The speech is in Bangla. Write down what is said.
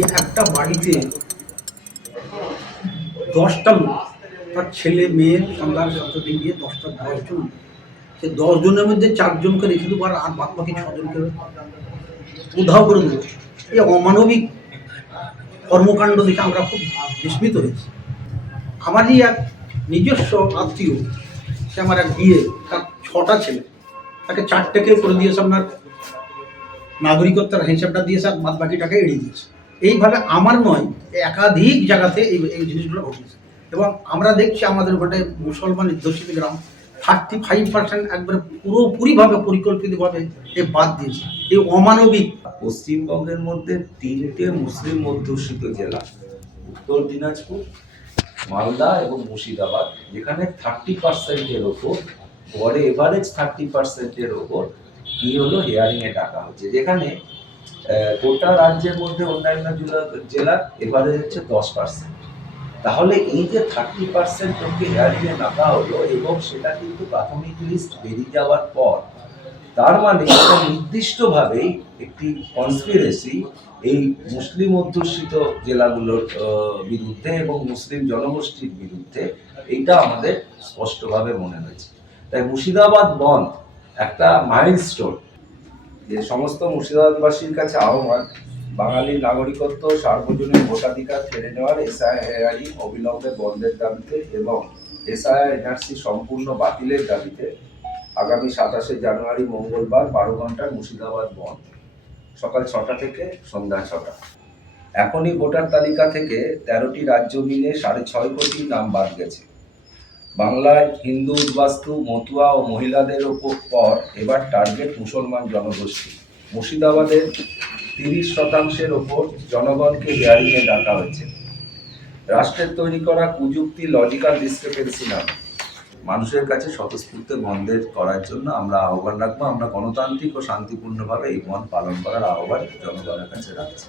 যে একটা বাড়িতে 10টা লোক, তার ছেলে মেয়ে সন্তান সন্ততি নিয়ে 10জন, সে 10জনের মধ্যে 4জনকে রেখে দেবো আর বাদ বাকি 6জনকে উধাও করে দেবো। এই অমানবিক কর্মকাণ্ড দেখে আমরা খুব বিস্মিত হয়েছি। আমারই এক নিজস্ব আত্মীয়, সে আমার এক বিয়ে, তার 6টা ছেলে, তাকে 4টেকে করে দিয়েছে আপনার নাগরিকত্বের হিসাবটা দিয়েছে আর বাদ বাকিটাকে এড়িয়ে দিয়েছে। এইভাবে আমার নয়, একাধিক জায়গাতে এই জিনিসগুলো ঘটেছে। এবং আমরা দেখছি আমাদের ওখানে মুসলমান অধ্যুষিত গ্রাম 35% একবারে পুরোপুরিভাবে পরিকল্পিতভাবে এ বাদ দিয়েছে। এই অমানবিক। পশ্চিমবঙ্গের মধ্যে 3টে মুসলিম অধ্যুষিত জেলা, উত্তর দিনাজপুর, মালদা এবং মুর্শিদাবাদ, যেখানে 30%-এর ওপর, গড়ে এভারেজ 30%-এর ওপর কি হলো হিয়ারিংয়ে ডাকা হচ্ছে, যেখানে গোটা রাজ্যের মধ্যে অন্যান্য জেলার এভারেজ হচ্ছে 10%। তাহলে এই যে 30% লোককে হিয়ারিংয়ে ডাকা হলো এবং সেটা কিন্তু প্রাথমিক লিস্ট বেরিয়ে যাওয়ার পর, তার মানে এটা নির্দিষ্টভাবেই একটি কনস্পিরেসি এই মুসলিম অধ্যুষিত জেলাগুলোর বিরুদ্ধে এবং মুসলিম জনগোষ্ঠীর বিরুদ্ধে, এইটা আমাদের স্পষ্টভাবে মনে হয়েছে। তাই মুর্শিদাবাদ বন্ধ একটা মাইলস্টোন। যে সমস্ত মুর্শিদাবাদবাসীর কাছে আহ্বান, বাঙালির নাগরিকত্ব সার্বজনীন ভোটাধিকার কেড়ে নেওয়ার এসআইআর অবিলম্বে বন্ধের দাবিতে এবং এসআইআর এনআরসি সম্পূর্ণ বাতিলের দাবিতে আগামী 27শে জানুয়ারি মঙ্গলবার 12 ঘন্টার মুর্শিদাবাদ বন্ধ, সকাল 6টা থেকে সন্ধ্যা 6টা। এখনই ভোটার তালিকা থেকে 13টি রাজ্য মিলে 6.5 কোটি নাম বাদ গেছে। বাংলায় হিন্দু, উদ্বাস্তু, মতুয়া ও মহিলাদের পর এবার টার্গেট মুসলমান জনগোষ্ঠী। মুর্শিদাবাদের 30% ওপর জনগণকে হিয়ারিংয়ে ডাকা হয়েছে। রাষ্ট্রের তৈরি করা কুযুক্তি লজিক্যাল ডিসক্রিপেন্সি নামে মানুষের কাছে স্বতঃস্ফূর্ত বন্ধের করার জন্য আমরা আহ্বান রাখবো। আমরা গণতান্ত্রিক ও শান্তিপূর্ণভাবে এই বন্ধ পালন করার আহ্বান জনগণের কাছে রাখছি।